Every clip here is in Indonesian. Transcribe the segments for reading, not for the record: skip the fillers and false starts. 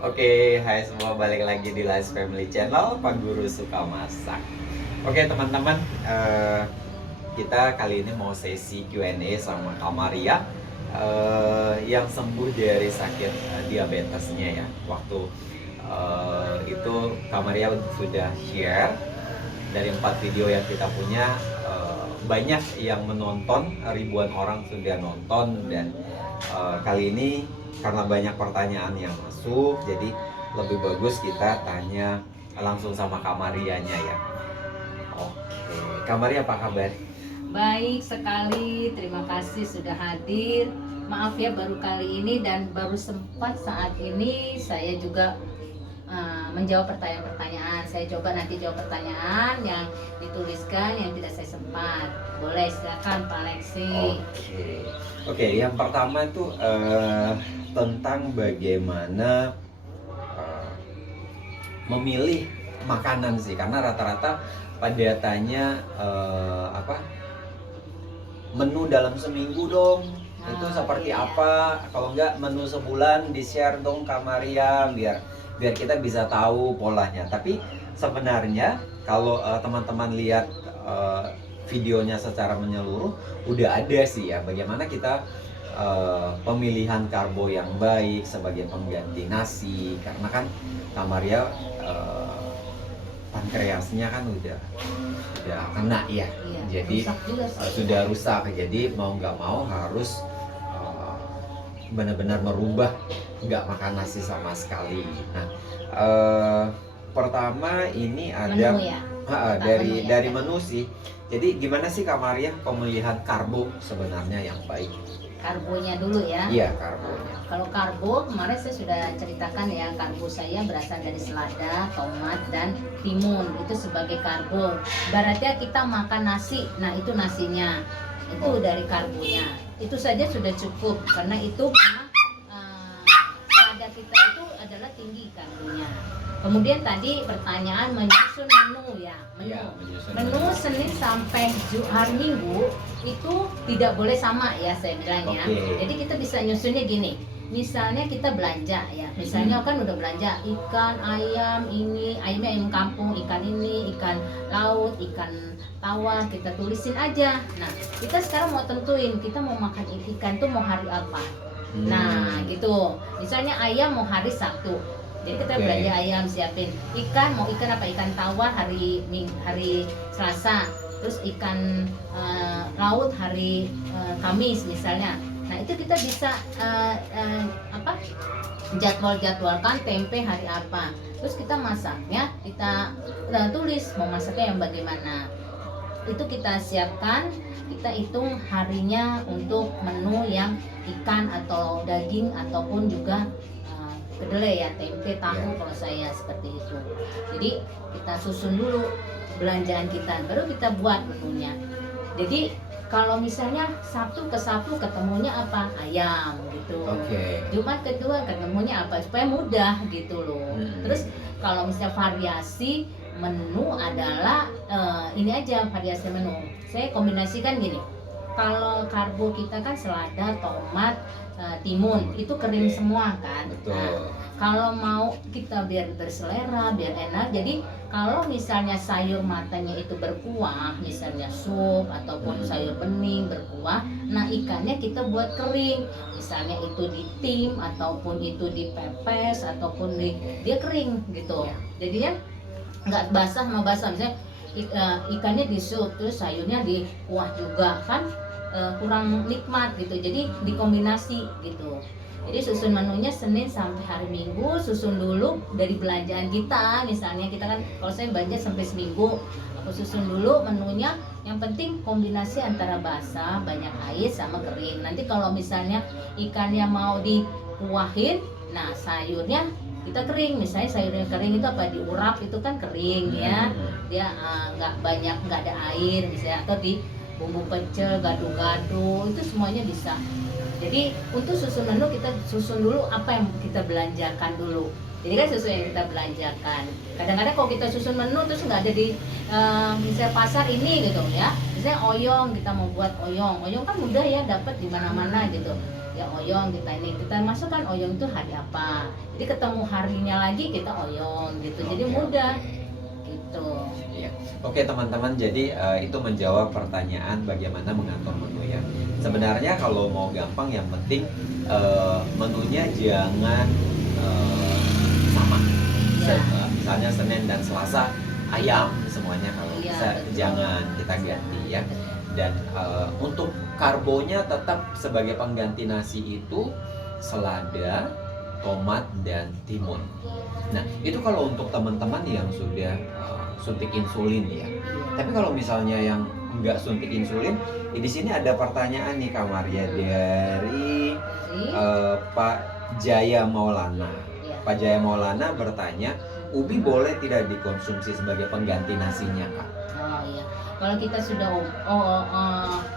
Oke, hai semua, balik lagi di Last Family Channel, Pak Guru Suka Masak. Oke teman-teman, kita kali ini mau sesi Q&A sama Kak Maria yang sembuh dari sakit diabetesnya ya. Waktu itu Kak Maria sudah share dari 4 video yang kita punya, banyak yang menonton, ribuan orang sudah nonton, dan kali ini karena banyak pertanyaan yang masuk, jadi lebih bagus kita tanya langsung sama Kak Marianya ya. Oke, Kak Maria apa kabar? Baik sekali, terima kasih sudah hadir. Maaf ya baru kali ini dan baru sempat saat ini saya juga menjawab pertanyaan-pertanyaan. Saya coba nanti jawab pertanyaan yang dituliskan yang tidak saya sempat. Boleh, silakan Pak Lexi. Oke, yang pertama itu tentang bagaimana memilih makanan sih, karena rata-rata pada tanya menu dalam seminggu dong, itu seperti iya. apa, kalau enggak menu sebulan di share dong Kak Maria, biar kita bisa tahu polanya. Tapi sebenarnya kalau teman-teman lihat videonya secara menyeluruh, udah ada sih ya bagaimana kita pemilihan karbo yang baik sebagai pengganti nasi, karena kan Kak Maria pankreasnya kan udah kena ya, Iya, jadi rusak juga sih. sudah rusak, jadi mau nggak mau harus benar-benar merubah, nggak makan nasi sama sekali. Nah, pertama ini ada Menu ya. dari Menu ya. menu sih. Jadi gimana sih Kak Maria pemilihan karbo sebenarnya yang baik? Karbonya dulu ya. Iya, karbonya. Kalau karbo kemarin saya sudah ceritakan ya, karbo saya berasal dari selada, tomat, dan timun. Itu sebagai karbo. Berarti kita makan nasi, nah itu nasinya, itu dari karbonya. Itu saja sudah cukup karena itu memang selada kita itu adalah tinggi karbonya. Kemudian tadi pertanyaan menyusun menu ya, menu Senin sampai hari Minggu itu tidak boleh sama ya saya bilang ya. Jadi kita bisa nyusunnya gini. Misalnya kita belanja ya, misalnya kan udah belanja ikan, ayam, ini ayamnya ayam kampung, ikan ini, ikan laut, ikan tawar, kita tulisin aja. Nah kita sekarang mau tentuin kita mau makan ikan tuh mau hari apa. Nah gitu, misalnya ayam mau hari Sabtu, jadi kita belanja ayam, siapin ikan, mau ikan apa, ikan tawar hari Selasa, terus ikan laut hari Kamis misalnya. Nah itu kita bisa jadwalkan tempe hari apa, terus kita masaknya, kita tulis mau masaknya yang bagaimana. Itu kita siapkan, kita hitung harinya untuk menu yang ikan atau daging ataupun juga kedelai ya, tempe, tahu kalau saya seperti itu. Jadi kita susun dulu belanjaan kita, baru kita buat menunya. Jadi kalau misalnya Sabtu ke Sabtu ketemunya apa, ayam gitu. Jumat kedua ketemunya apa, supaya mudah gitu loh. Terus kalau misalnya variasi menu adalah ini aja variasi menu. Saya kombinasikan gini. Kalau karbo kita kan selada, tomat, timun, itu kering semua kan. Nah, kalau mau kita biar berselera, biar enak, jadi kalau misalnya sayur matanya itu berkuah, misalnya sup ataupun sayur bening berkuah, nah ikannya kita buat kering, misalnya itu ditim ataupun itu dipepes ataupun dia kering gitu. Jadinya nggak basah sama basah, misalnya ikannya di sup terus sayurnya di kuah juga kan kurang nikmat gitu, jadi dikombinasi gitu. Jadi susun menunya Senin sampai hari Minggu, susun dulu dari belanjaan kita. Misalnya kita kan, kalau saya belanja sampai seminggu, aku susun dulu menunya. Yang penting kombinasi antara basah, banyak air sama kering. Nanti kalau misalnya ikannya mau dikuahin, nah sayurnya kita kering. Misalnya sayurnya kering itu apa, diurap itu kan kering ya, dia nggak ada air misalnya, atau di bumbu pecel, gado-gado, itu semuanya bisa. Jadi untuk susun menu kita susun dulu apa yang kita belanjakan dulu. Jadi kan sesuai yang kita belanjakan. Kadang-kadang kalau kita susun menu terus nggak ada di misalnya pasar ini gitu ya. Misalnya oyong, kita mau buat oyong kan mudah ya dapat di mana-mana gitu. ya oyong kita masukkan oyong itu hari apa, jadi ketemu harinya lagi kita oyong gitu, jadi Oke, mudah oke. gitu. Iya. Oke teman-teman, jadi itu menjawab pertanyaan bagaimana mengatur menu ya. Sebenarnya kalau mau gampang yang penting menunya jangan sama. Iya. Misalnya Senin dan Selasa ayam semuanya, kalau Iya, bisa betul. jangan kita ganti ya. Dan untuk karbonya tetap sebagai pengganti nasi itu selada, tomat, dan timun. Nah, itu kalau untuk teman-teman yang sudah suntik insulin ya. Tapi kalau misalnya yang nggak suntik insulin, di sini ada pertanyaan nih Kak Maria dari Pak Jaya Maulana. Iya. Pak Jaya Maulana bertanya, ubi boleh tidak dikonsumsi sebagai pengganti nasinya Kak? Oh iya, kalau kita sudah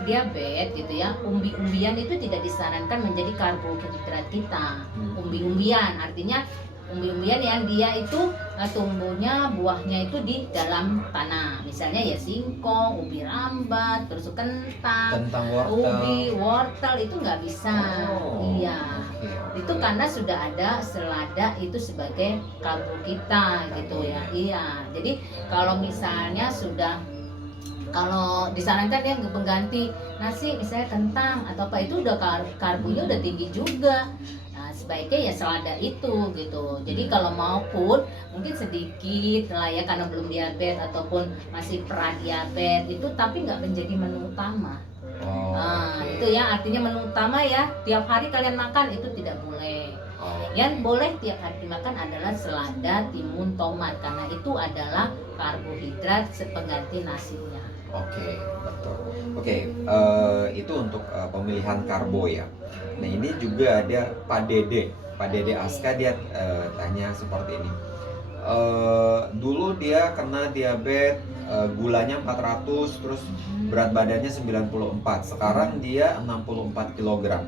diabetes gitu ya, umbi-umbian itu tidak disarankan menjadi karbohidrat kita. Umbi-umbian artinya umbi-umbian yang dia itu tumbuhnya, buahnya itu di dalam tanah. Misalnya ya singkong, ubi rambat, terus kentang, Wortel. ubi, wortel itu nggak bisa. Oh, Iya. oke. Itu karena sudah ada selada itu sebagai karbo kita gitu ya. Iya. Jadi kalau misalnya kalau disarankan ya pengganti nasi misalnya kentang atau apa, itu udah karbonya udah tinggi juga. Nah, sebaiknya ya selada itu gitu. Jadi kalau maupun mungkin sedikit lah ya, karena belum diabetes ataupun masih pra-diabetes itu, tapi nggak menjadi menu utama. Oke. Itu ya artinya menu utama ya tiap hari kalian makan itu tidak boleh. Yang boleh tiap hari dimakan adalah selada, timun, tomat, karena itu adalah karbohidrat sepengganti nasinya. Oke, betul. Oke, itu untuk pemilihan karbo ya. Nah ini juga ada Pak Dede. Pak Dede Aska, dia tanya seperti ini. Dulu dia kena diabetes, gulanya 400, terus berat badannya 94. Sekarang dia 64 kg.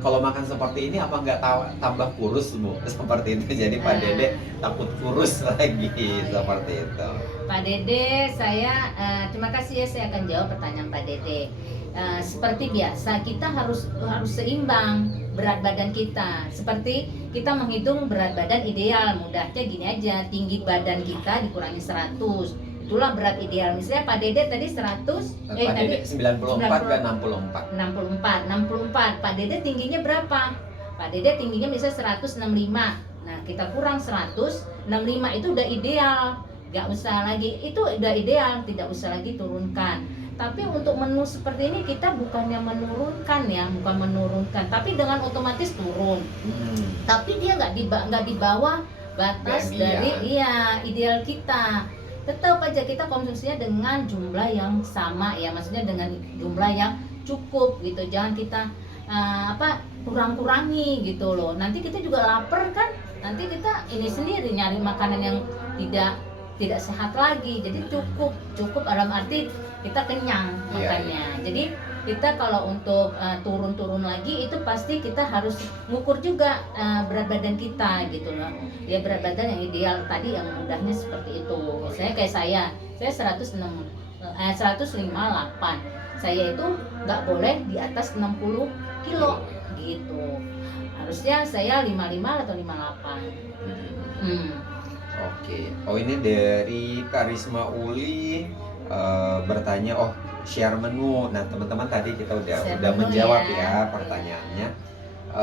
Kalau makan seperti ini apa nggak tambah kurus Bu? Seperti itu. Jadi Pak Dede takut kurus lagi seperti itu. Pak Dede, saya terima kasih ya, saya akan jawab pertanyaan Pak Dede. Seperti biasa kita harus seimbang berat badan kita. Seperti kita menghitung berat badan ideal, mudahnya gini aja, tinggi badan kita dikurangi 100. Itulah berat ideal. Misalnya Pak Dede tadi 100, Pak Dede 94 ke 64. 64. Pak Dede tingginya berapa? Pak Dede tingginya misalnya 165. Nah, kita kurang 100, 65 itu udah ideal. Gak usah lagi, itu udah ideal, tidak usah lagi turunkan. Tapi untuk menu seperti ini kita bukannya menurunkan ya, bukan menurunkan, tapi dengan otomatis turun. Tapi dia nggak di bawah batas dari ideal kita. Tetap aja kita konsumsinya dengan jumlah yang sama ya, maksudnya dengan jumlah yang cukup gitu. Jangan kita kurang-kurangi gitu loh. Nanti kita juga lapar kan, nanti kita ini sendiri nyari makanan yang tidak sehat lagi. Jadi cukup dalam arti kita kenyang makannya. Jadi kita kalau untuk turun lagi itu pasti kita harus ngukur juga berat badan kita gitu loh. Ya berat badan yang ideal tadi yang mudahnya seperti itu. Misalnya kayak saya 158. Saya itu nggak boleh di atas 60 kilo gitu. Harusnya saya 55 atau 58. Oke. Oh ini dari Karisma Uli bertanya, share menu. Nah teman-teman tadi kita udah menjawab ya pertanyaannya.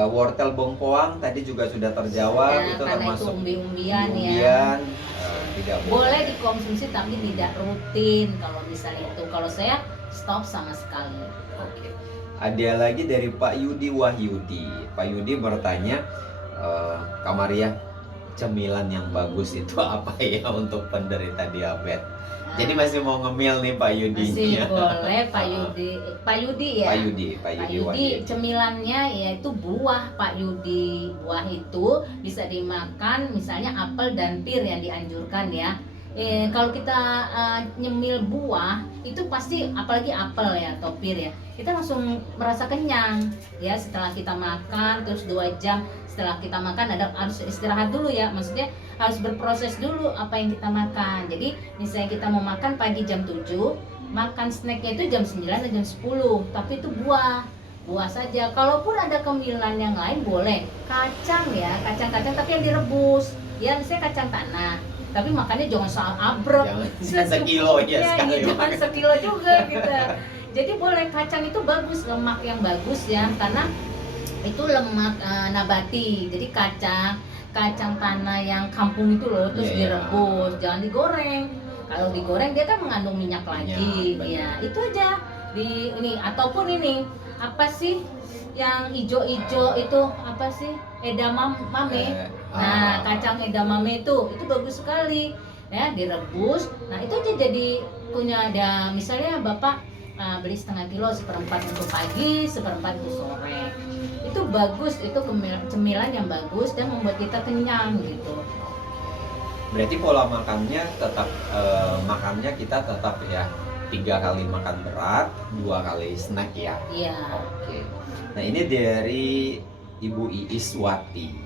Wortel bengkoang tadi juga sudah terjawab, itu termasuk umbi-umbian ya. Tidak boleh dikonsumsi tapi tidak rutin kalau misalnya itu. Kalau saya stop sama sekali. Oke. Ada lagi dari Pak Yudi Wahyudi. Pak Yudi bertanya, Kak Maria, cemilan yang bagus itu apa ya untuk penderita diabetes? Jadi masih mau ngemil nih Pak Yudi. Masih boleh Pak Yudi ya. Pak Yudi cemilannya yaitu buah Pak Yudi. Buah itu bisa dimakan, misalnya apel dan pir yang dianjurkan ya. Kalau kita nyemil buah itu pasti, apalagi apel ya atau pir ya, kita langsung merasa kenyang ya. Setelah kita makan terus 2 jam setelah kita makan harus istirahat dulu ya, maksudnya harus berproses dulu apa yang kita makan. Jadi misalnya kita mau makan pagi jam 7, makan snacknya itu jam 9 dan jam 10, tapi itu buah buah saja. Kalaupun ada cemilan yang lain boleh, kacang ya, kacang-kacang tapi yang direbus. Ya, misalnya kacang tanah. Tapi makannya jangan soal abrek. Jangan sekilo ya sekali jangan makan. sekilo juga gitu. Jadi boleh, kacang itu bagus, lemak yang bagus ya, karena itu lemak nabati. Jadi kacang tanah yang kampung itu loh, terus Iya, iya. direbus, jangan digoreng. Kalau digoreng dia kan mengandung minyak lagi. Minyak, Ya, itu aja. Di ini ataupun ini apa sih yang ijo-ijo itu apa sih? Edamame. Nah, kacang edamame itu bagus sekali. Ya, direbus. Nah, itu aja jadi punya ada misalnya Bapak beli setengah kilo, seperempat untuk pagi, seperempat untuk sore. Itu bagus, itu cemilan yang bagus dan membuat kita kenyang gitu. Berarti pola makannya tetap makannya kita tetap ya 3 kali makan berat, 2 kali snack ya. Iya. Oke. Nah ini dari Ibu Iis Wati.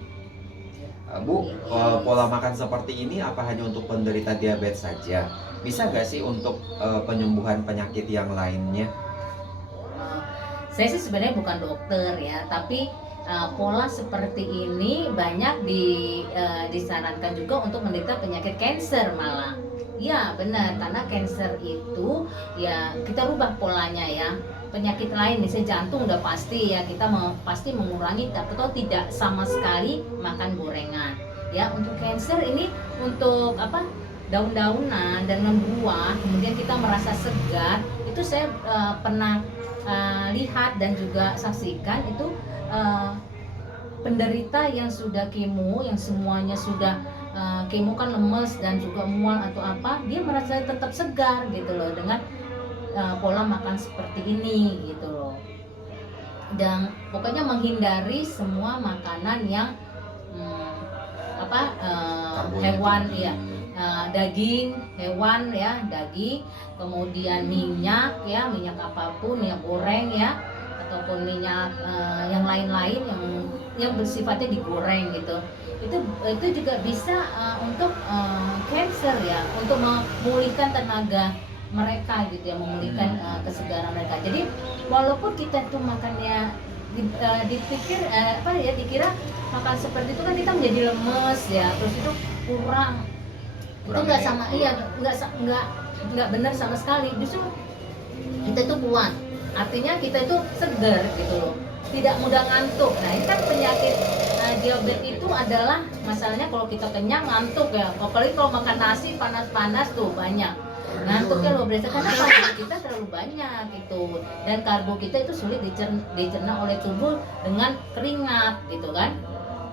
Bu, pola makan seperti ini apa hanya untuk penderita diabetes saja? Bisa nggak sih untuk penyembuhan penyakit yang lainnya? Saya sih sebenarnya bukan dokter ya, tapi pola seperti ini banyak disarankan juga untuk menderita penyakit kanker malah. Ya benar, karena kanker itu ya kita rubah polanya ya. Penyakit lain misalnya jantung udah pasti ya, kita pasti mengurangi atau tidak sama sekali makan gorengan. Ya untuk kanker ini untuk apa? Daun-daunan dan buah, kemudian kita merasa segar. Itu saya pernah lihat dan juga saksikan itu penderita yang sudah kemo, yang semuanya sudah kemo kan lemes dan juga mual atau apa, dia merasa tetap segar gitu loh dengan pola makan seperti ini gitu loh. Dan pokoknya menghindari semua makanan yang hewan ya, daging hewan ya, daging, kemudian minyak ya, minyak apapun, minyak goreng ya, ataupun minyak yang lain-lain yang bersifatnya digoreng gitu. Itu juga bisa untuk cancer ya, untuk memulihkan tenaga mereka gitu ya, memulihkan kesegaran mereka. Jadi walaupun kita tuh makannya dikira makan seperti itu kan kita menjadi lemes ya, terus itu kurang itu nggak sama, iya nggak benar sama sekali. Justru kita itu kuat, artinya kita itu segar gitu loh, tidak mudah ngantuk. Nah ini kan penyakit diabetes itu adalah masalahnya kalau kita kenyang ngantuk ya, apalagi kalau makan nasi panas-panas tuh banyak ngantuknya luar biasa karena karbo kita terlalu banyak gitu, dan karbo kita itu sulit dicerna oleh tubuh dengan keringat gitu kan.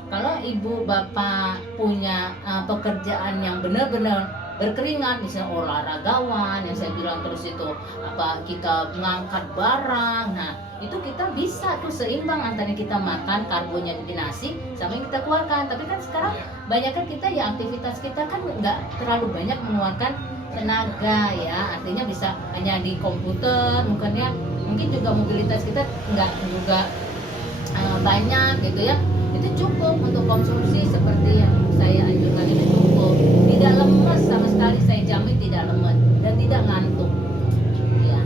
Kalau ibu bapak punya pekerjaan yang benar-benar berkeringat, misalnya olahragawan yang saya bilang terus itu apa, kita mengangkat barang, nah itu kita bisa tuh seimbang antara kita makan karbonya di nasi sama yang kita keluarkan. Tapi kan sekarang banyak kan kita ya aktivitas kita kan nggak terlalu banyak mengeluarkan tenaga ya, artinya bisa hanya di komputer, mungkin juga mobilitas kita nggak juga banyak gitu ya. Itu cukup untuk konsumsi seperti yang saya anjurkan, itu cukup, tidak lemes sama sekali, saya jamin tidak lemes dan tidak ngantuk ya.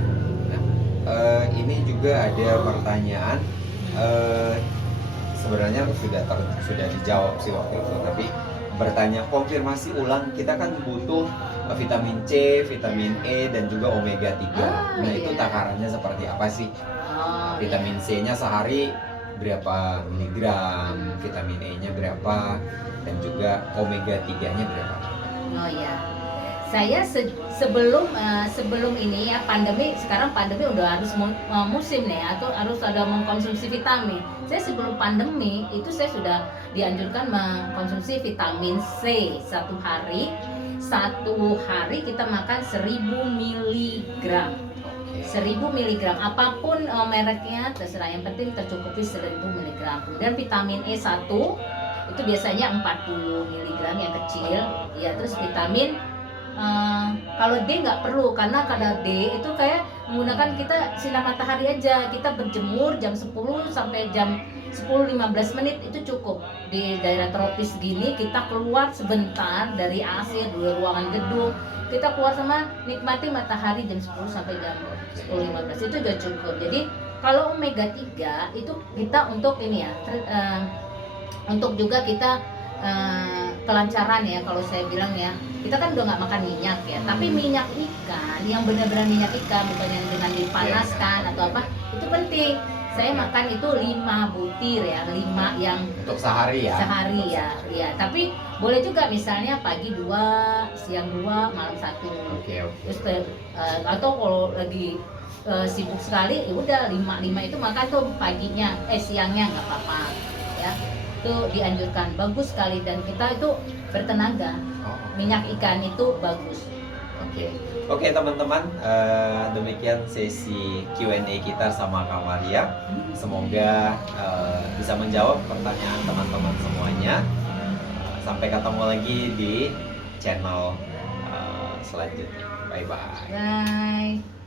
Nah, ini juga ada pertanyaan, sebenarnya sudah dijawab sih waktu itu, tapi bertanya konfirmasi ulang, kita kan butuh vitamin C, vitamin E dan juga omega 3. Nah itu takarannya seperti apa sih? Vitamin C-nya sehari berapa miligram, vitamin E-nya berapa, dan juga omega 3-nya berapa? Oh ya, saya sebelum ini ya pandemi, sekarang pandemi udah harus musim nih atau harus ada mengkonsumsi vitamin. Saya sebelum pandemi itu saya sudah dianjurkan mengkonsumsi vitamin C satu hari kita makan 1000 mg. 1000 mg apapun mereknya terserah, yang penting tercukupi 1000 mg. Kemudian vitamin E1 itu biasanya 40 mg yang kecil ya. Terus vitamin kalau D nggak perlu, karena kadar D itu kayak menggunakan kita sinar matahari aja, kita berjemur jam 10 sampai jam 10-15 menit itu cukup. Di daerah tropis gini kita keluar sebentar dari AC, dari ruangan gedung, kita keluar sama nikmati matahari jam 10 sampai jam 10-15 itu udah cukup. Jadi Kalau omega 3 itu kita untuk ini ya, untuk juga kita kelancaran ya, kalau saya bilang ya, kita kan udah nggak makan minyak ya, tapi minyak ikan yang benar-benar minyak ikan, bukan yang dengan dipanaskan atau apa, itu penting. Saya makan itu 5 butir ya, 5 yang Untuk sehari ya. sehari ya, ya. Tapi boleh juga misalnya pagi 2, siang 2, malam 1. Oke. Terus atau kalau lagi sibuk sekali, ya udah 5 itu makan tuh paginya, siangnya nggak apa-apa ya. Itu dianjurkan, bagus sekali, dan kita itu bertenaga. Oh. Minyak ikan itu bagus. Oke teman-teman, demikian sesi Q&A kita sama Kak Maria. Semoga bisa menjawab pertanyaan teman-teman semuanya. Sampai ketemu lagi di channel selanjutnya. Bye bye. Bye.